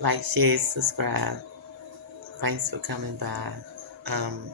Like, share, subscribe. Thanks for coming by. Um,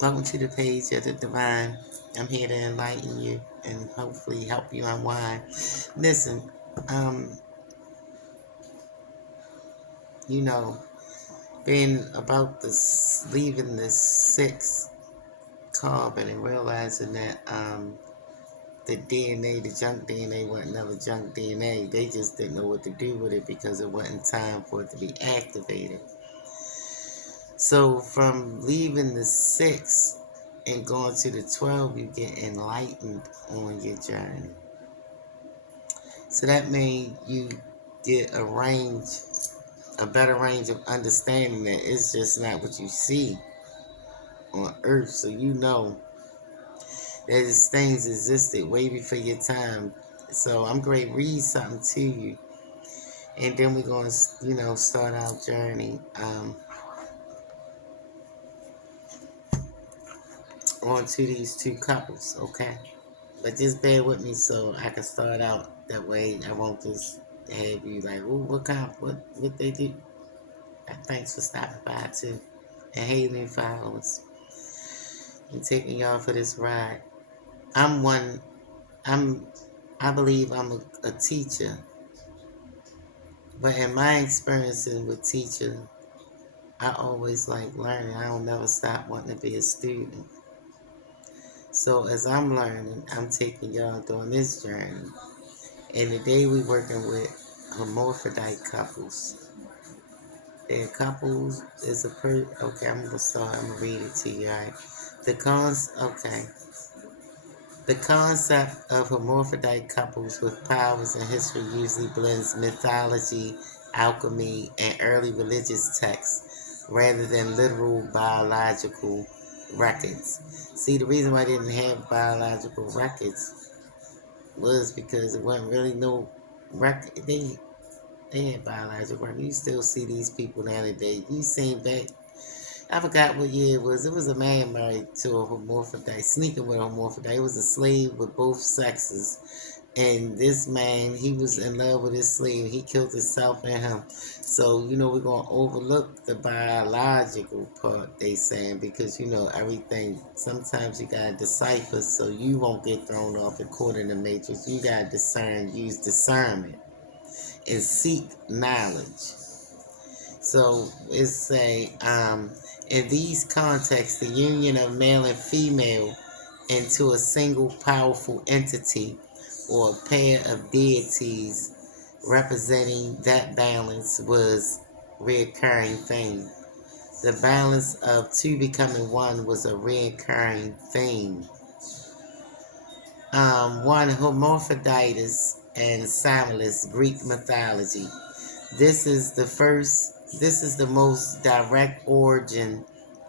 Welcome to the page of the divine. I'm here to enlighten you and hopefully help you unwind. Listen, um, you know, being about this, leaving this sixth carbon and realizing that the DNA, the junk DNA, wasn't never junk DNA. They just didn't know what to do with it because it wasn't time for it to be activated. So from leaving the 6 and going to the 12, you get enlightened on your journey. So that means you get a better range of understanding that it's just not what you see on earth. So you know that these things existed way before your time. So I'm going to read something to you. And then we're going to, start our journey on to these two couples, okay? But just bear with me so I can start out that way. I won't just have you like, oh, what they do. Thanks for stopping by too. And hey, new followers. I'm taking y'all for this ride. I'm one, I'm, I believe I'm a teacher. But in my experiences with teaching, I always like learning. I don't never stop wanting to be a student. So as I'm learning, I'm taking y'all during this journey. And today we working with hermaphrodite couples. They're couples is okay, I'm gonna start, I'm gonna read it to you, all right? Okay. The concept of hermaphrodite couples with powers and history usually blends mythology, alchemy, and early religious texts rather than literal biological records. See, the reason why I didn't have biological records was because it wasn't really no record. They had biological records. You still see these people nowadays. You seen back, I forgot what year it was. It was a man married to a hermaphrodite, sneaking with a hermaphrodite. It was a slave with both sexes. And this man, he was in love with his slave. He killed himself and him. So, we're going to overlook the biological part, they saying, because, everything, sometimes you got to decipher so you won't get thrown off and caught in the matrix. You got to discern, use discernment, and seek knowledge. So it's in these contexts, the union of male and female into a single powerful entity or a pair of deities representing that balance was a reoccurring theme. The balance of two becoming one was a reoccurring theme. One, Hermaphroditus and Samilis, Greek mythology. This is the most direct origin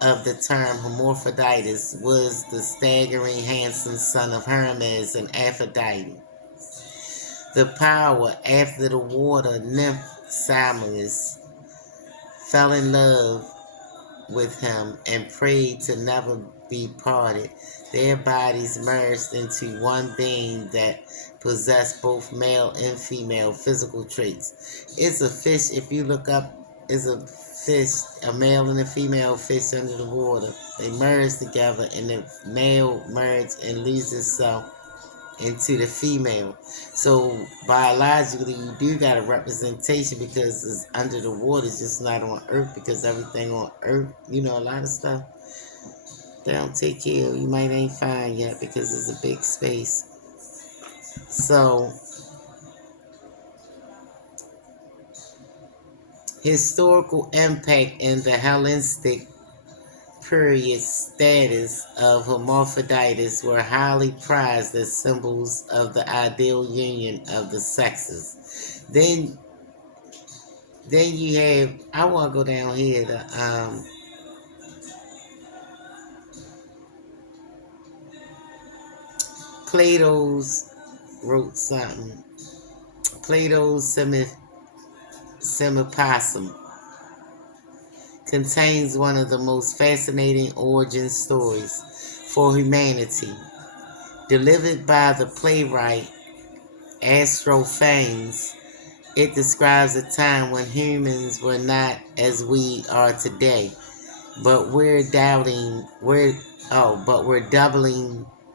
of the term Hermaphroditus was the staggering handsome son of Hermes and Aphrodite. The power after the water nymph Samilis fell in love with him and prayed to never be parted. Their bodies merged into one being that possessed both male and female physical traits. It's a fish, if you look up, it's a fish, a male and a female fish under the water. They merge together and the male merges and loses itself into the female. So biologically, you do got a representation because it's under the water, it's just not on Earth because everything on Earth, a lot of stuff they don't take care of. You might ain't find yet because it's a big space. So historical impact in the Hellenistic period status of hermaphrodites were highly prized as symbols of the ideal union of the sexes. Then you have, I want to go down here to Plato's wrote something. Plato's Semiposum contains one of the most fascinating origin stories for humanity, delivered by the playwright Aristophanes. It describes a time when humans were not as we are today, but we're doubling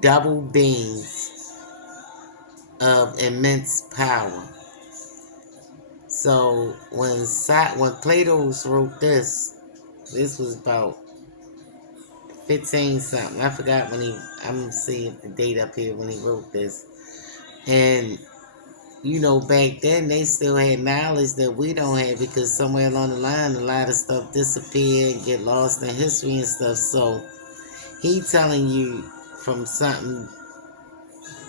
double beings of immense power. So when Plato wrote this was about 15 something. I forgot when I'm seeing the date up here when he wrote this. And back then they still had knowledge that we don't have because somewhere along the line a lot of stuff disappeared and get lost in history and stuff. So he telling you from something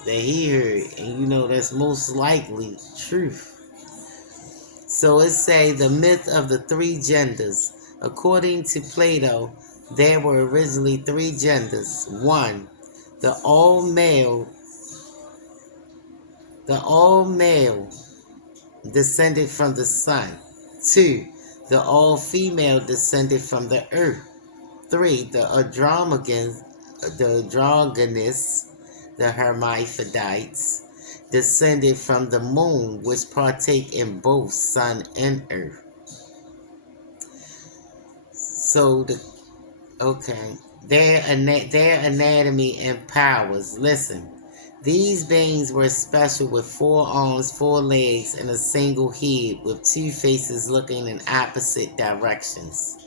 that he heard, and that's most likely truth. So it say the myth of the three genders. According to Plato, there were originally three genders. One, the all male, the all male descended from the sun. Two, the all female descended from the earth. Three, the androgynous, the hermaphrodites, descended from the moon, which partake in both sun and earth. So okay, their anatomy and powers. Listen, these beings were special with 4 arms, 4 legs, and a single head, with 2 faces looking in opposite directions.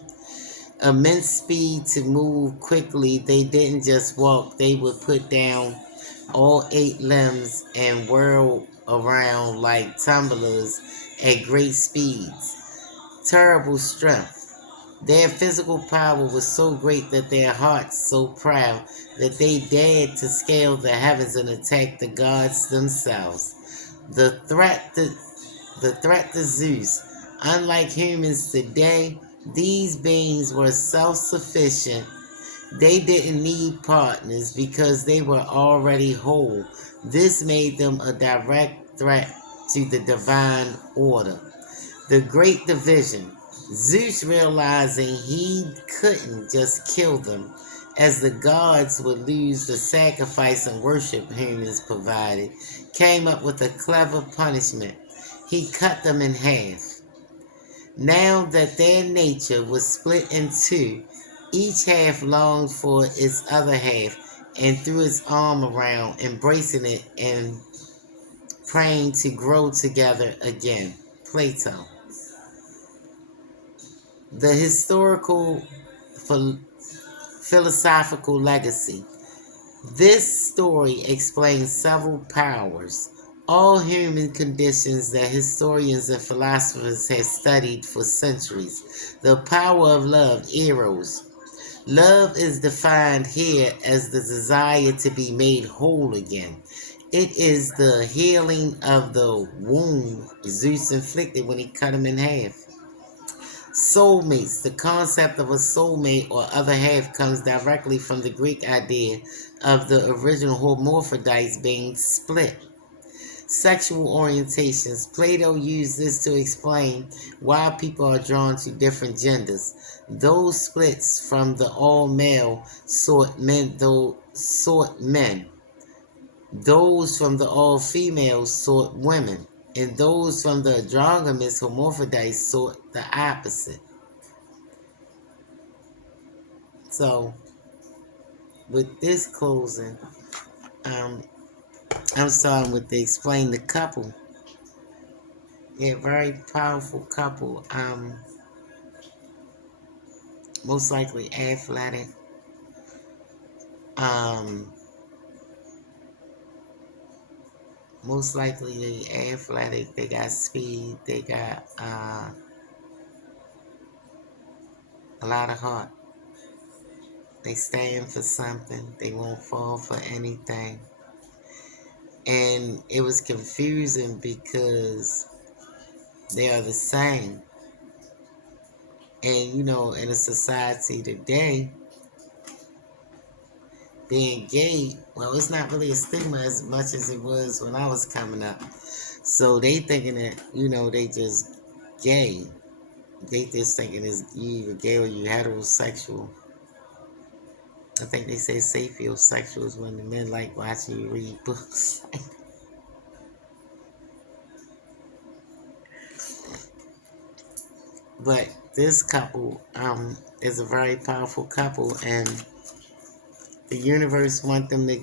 Immense speed to move quickly. They didn't just walk; they would put down all 8 limbs and whirl around like tumblers at great speeds. Terrible strength. Their physical power was so great that their hearts so proud that they dared to scale the heavens and attack the gods themselves. The threat to, the threat to Zeus. Unlike humans today, these beings were self-sufficient. They didn't need partners because they were already whole. This made them a direct threat to the divine order. The Great Division. Zeus, realizing he couldn't just kill them, as the gods would lose the sacrifice and worship humans provided, came up with a clever punishment. He cut them in half. Now that their nature was split in two, each half longed for its other half and threw its arm around, embracing it and praying to grow together again. Plato. The historical philosophical legacy. This story explains several powers, all human conditions that historians and philosophers have studied for centuries. The power of love, eros. Love is defined here as the desire to be made whole again. It is the healing of the wound Zeus inflicted when he cut him in half. Soulmates. The concept of a soulmate or other half comes directly from the Greek idea of the original hermaphrodites being split. Sexual orientations. Plato used this to explain why people are drawn to different genders. Those splits from the all male sought men, Those from the all female sought women. And those from the androgynous hermaphrodites sought the opposite. So, with this closing, um, I'm starting with the explain the couple. Yeah, very powerful couple. Most likely athletic. Um, Most likely they athletic. They got speed. They got a lot of heart. They stand for something. They won't fall for anything. And it was confusing because they are the same. And in a society today, being gay, well, it's not really a stigma as much as it was when I was coming up. So they thinking that, they just gay. They just thinking it's you either gay or you heterosexual. I think they say sapiosexual is when the men like watching you read books. But this couple is a very powerful couple, and the universe want them to,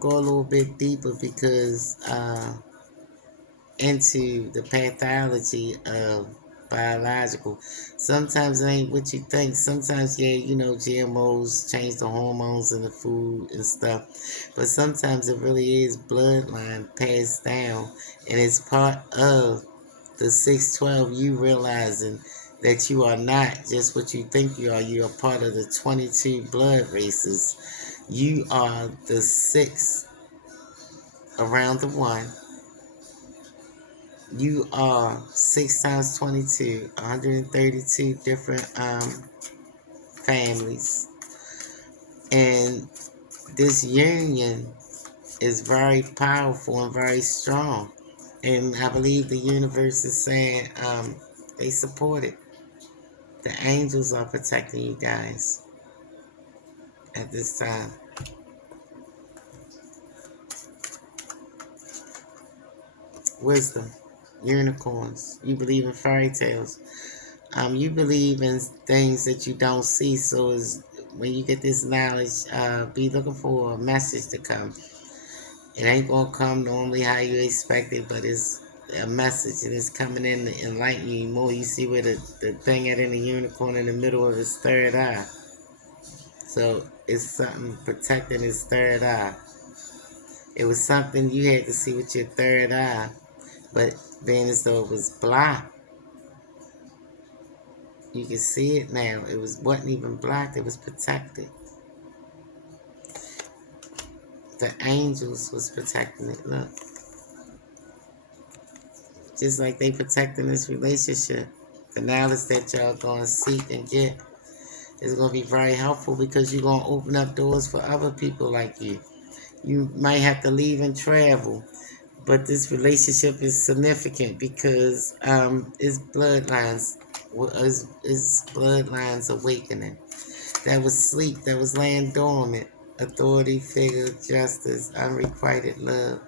go a little bit deeper because into the pathology of biological. Sometimes it ain't what you think. Sometimes, yeah, GMOs change the hormones in the food and stuff. But sometimes it really is bloodline passed down. And it's part of the 612, you realizing that you are not just what you think you are. You are part of the 22 blood races. You are the 6 around the 1. You are 6 times 22, 132 different families. And this union is very powerful and very strong. And I believe the universe is saying they support it. The angels are protecting you guys at this time. Wisdom, unicorns. You believe in fairy tales. You believe in things that you don't see. So is when you get this knowledge, be looking for a message to come. It ain't gonna come normally how you expect it, but it's a message and it's coming in to enlighten you more. You see where the thing at in the unicorn in the middle of his third eye. So it's something protecting his third eye. It was something you had to see with your third eye, but being as though it was blocked, you can see it now. It wasn't even blocked, it was protected. The angels was protecting it. Look. Just like they protecting this relationship. The knowledge that y'all gonna seek and get is gonna be very helpful because you're gonna open up doors for other people like you. You might have to leave and travel, but this relationship is significant because it's bloodlines. It's bloodlines awakening. That was sleep. That was laying dormant. Authority figure, justice, unrequited love.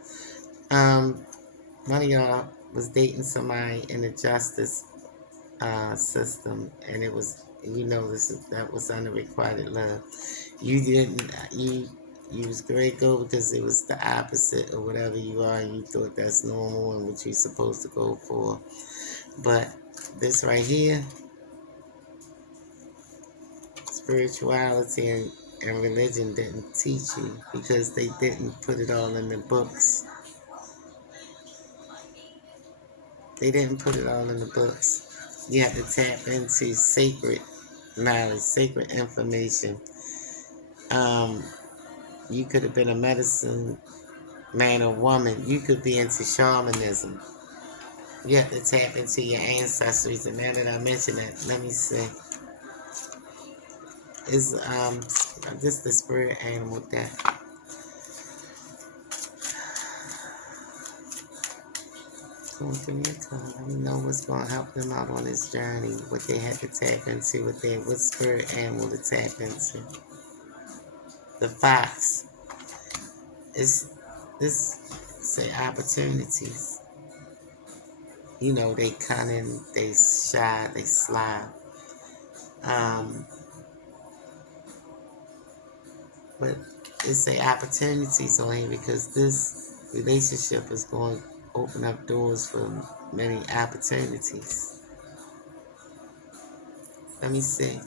One of y'all was dating somebody in the justice system, and it was, that was unrequited love. You didn't you was great go because it was the opposite of whatever you are, and you thought that's normal and what you're supposed to go for. But this right here, spirituality and religion didn't teach you because they didn't put it all in the books. They didn't put it all in the books. You have to tap into sacred knowledge, sacred information. Um, you could have been a medicine man or woman. You could be into shamanism. You have to tap into your ancestors. And now that I mention that, let me see. Is this the spirit animal that going through your tongue? Let me know what's going to help them out on this journey. What they had to tap into. What spirit animal to tap into. The fox. Is this say opportunities? They cunning, they shy, they sly. Um, but it's say opportunities on here because this relationship is going to open up doors for many opportunities. Let me see.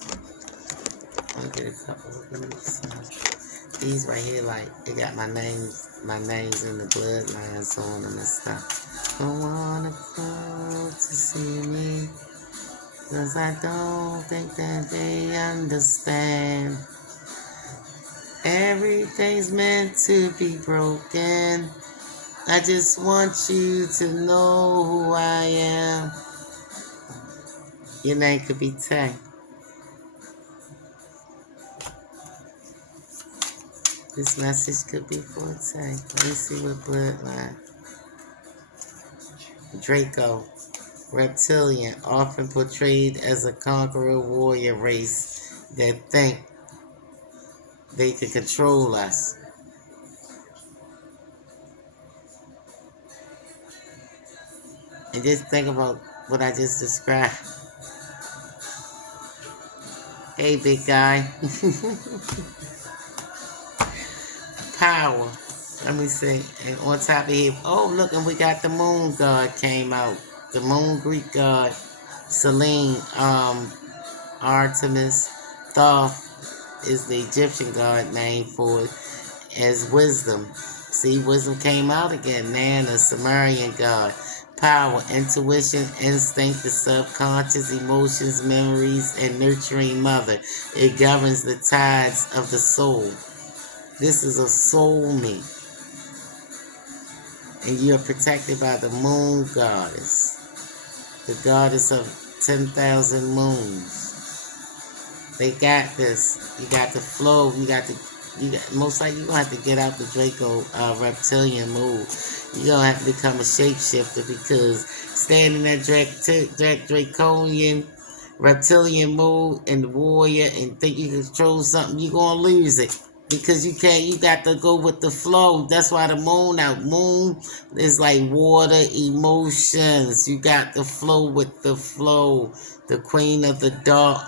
I'll get a couple of these. These right here, like, they got my names and the bloodlines on them and stuff. Don't wanna go to see me, 'cause I don't think that they understand. Everything's meant to be broken. I just want you to know who I am. Your name could be Tay. This message could be for Tay. Let me see what bloodline. Draco. Reptilian, often portrayed as a conqueror warrior race that think they can control us. And just think about what I just described. Hey, big guy. Power. Let me see. And on top of here, oh, look, and we got the moon god came out. The moon Greek god, Selene, Artemis, Thoth is the Egyptian god name for it as wisdom. See, wisdom came out again. Nana, Sumerian god. Power, intuition, instinct, the subconscious, emotions, memories, and nurturing mother. It governs the tides of the soul. This is a soul mate. And you are protected by the moon goddess, the goddess of 10,000 moons. They got this. You got the flow. Most likely you're going to have to get out the Draco reptilian mode. You're going to have to become a shapeshifter because staying in that draconian reptilian mode and the warrior and think you can control something, you're going to lose it. Because you can't, you got to go with the flow. That's why the moon is like water emotions. You got to flow with the flow. The queen of the dark.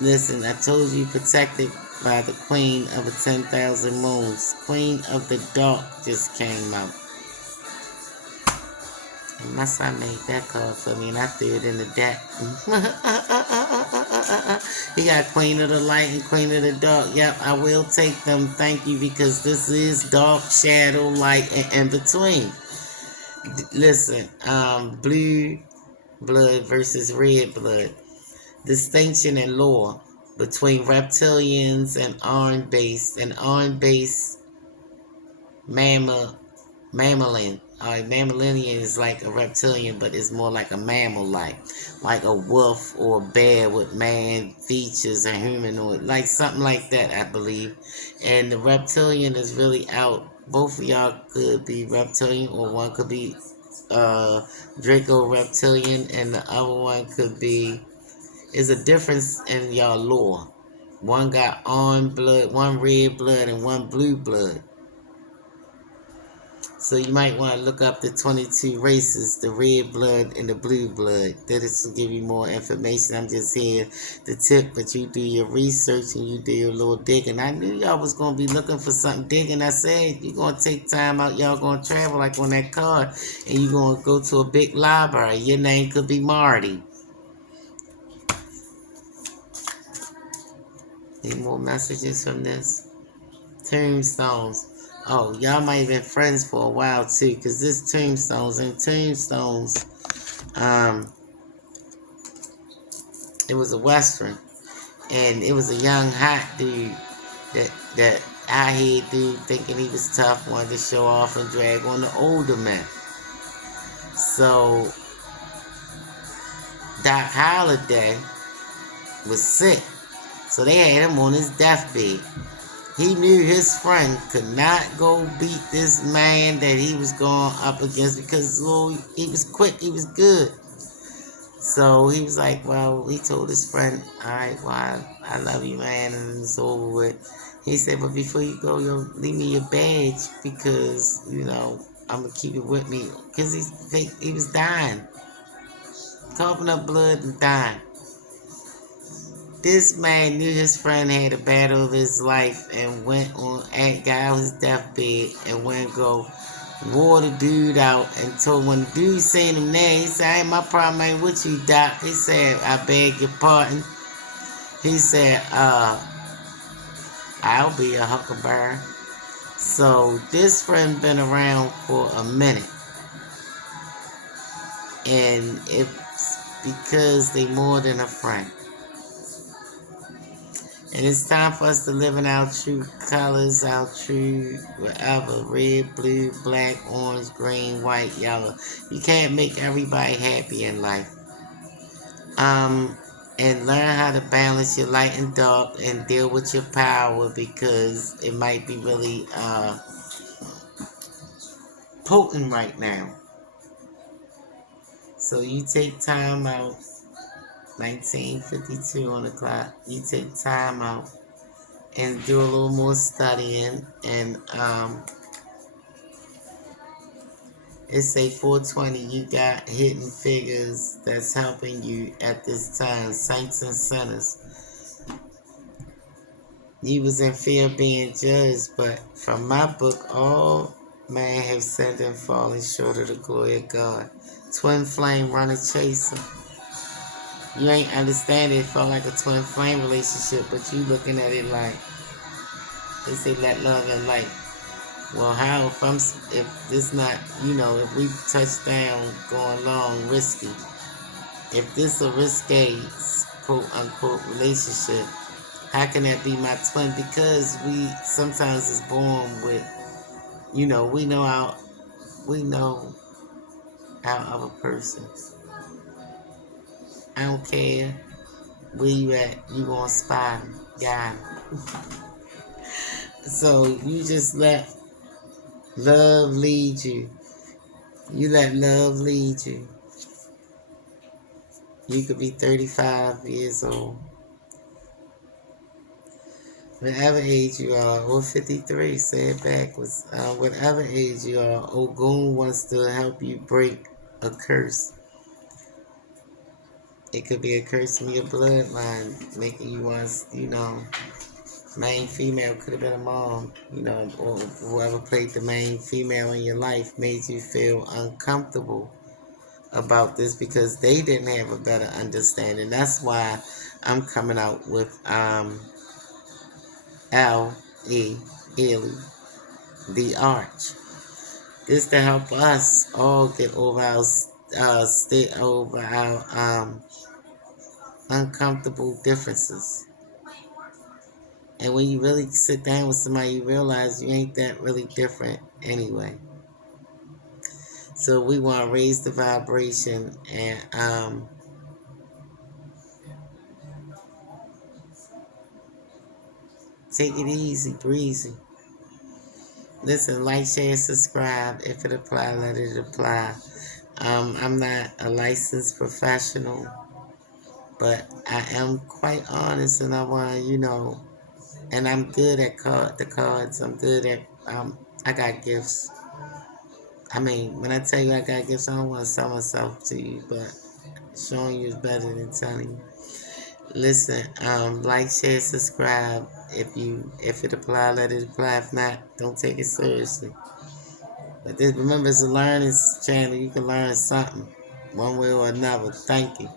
Listen, I told you protected by the queen of the 10,000 moons. Queen of the dark just came out. And my son made that card for me and I threw it in the deck. He got Queen of the Light and Queen of the Dark. Yep, I will take them. Thank you, because this is dark, shadow, light, and in between. Listen, blue blood versus red blood. Distinction and lore between reptilians and orange-based. And orange-based mammalian. Mammalian is like a reptilian, but it's more like a mammal-like a wolf or a bear with man features, a humanoid, like something like that, I believe. And the reptilian is really out. Both of y'all could be reptilian, or one could be Draco reptilian, and the other one could be. Is a difference in y'all lore. One got orange blood, one red blood, and one blue blood. So you might want to look up the 22 races, the red blood and the blue blood. This will give you more information. I'm just here to tip, but you do your research and you do your little digging. I knew y'all was going to be looking for something digging. I said, you're going to take time out. Y'all going to travel like on that card, and you're going to go to a big library. Your name could be Marty. Any more messages from this? Tombstones. Oh, y'all might have been friends for a while too, because this tombstones, it was a Western, and it was a young hot dude that high-head dude thinking he was tough, wanted to show off and drag on the older men. So Doc Holliday was sick, so they had him on his deathbed. He knew his friend could not go beat this man that he was going up against, because he was quick, he was good. So he was like, well, he told his friend, all right, well, I love you, man, and it's over with. He said, but before you go, leave me your badge, because, I'm going to keep it with me. Because he was dying. Coughing up blood and dying. This man knew his friend had a battle of his life and went on, got out his deathbed and went and go wore the dude out, and told, when the dude seen him there, he said, hey, my problem ain't with you, Doc. He said, I beg your pardon. He said, I'll be a huckleberry. So this friend been around for a minute. And it's because they more than a friend. And it's time for us to live in our true colors, our true whatever, red, blue, black, orange, green, white, yellow. You can't make everybody happy in life. And learn how to balance your light and dark and deal with your power, because it might be really potent right now. So you take time out. 1952 on the clock. You take time out and do a little more studying, and It say 420. You got hidden figures that's helping you at this time. Saints and sinners. You was in fear of being judged, but from my book, all man have sinned and fallen short of the glory of God. Twin flame runner chaser. You ain't understand it. It felt like a twin flame relationship, but you looking at it like they say let love and light. Well, how if this not if we touch down going long risky, if this a risque quote unquote relationship, how can that be my twin? Because we sometimes is born with we know our other person. I don't care where you at, you gonna spot him, got him. So you just let love lead you. You let love lead you. You could be 35 years old, whatever age you are, or 53, say it backwards. Whatever age you are, Ogun wants to help you break a curse. It could be a curse in your bloodline, making you main female could have been a mom, or whoever played the main female in your life made you feel uncomfortable about this because they didn't have a better understanding. That's why I'm coming out with L.E. Ely, the Arch. This to help us all get over our uncomfortable differences. And when you really sit down with somebody, you realize you ain't that really different anyway. So we want to raise the vibration and take it easy, breezy. Listen, like, share, subscribe. If it apply, let it apply. I'm not a licensed professional, but I am quite honest, and I want and I'm good at the cards. I'm good at I got gifts. I mean, when I tell you I got gifts, I don't want to sell myself to you, but showing you is better than telling you. Listen, like, share, subscribe. If it apply, let it apply. If not, don't take it seriously. But remember, it's a learning channel. You can learn something, one way or another. Thank you.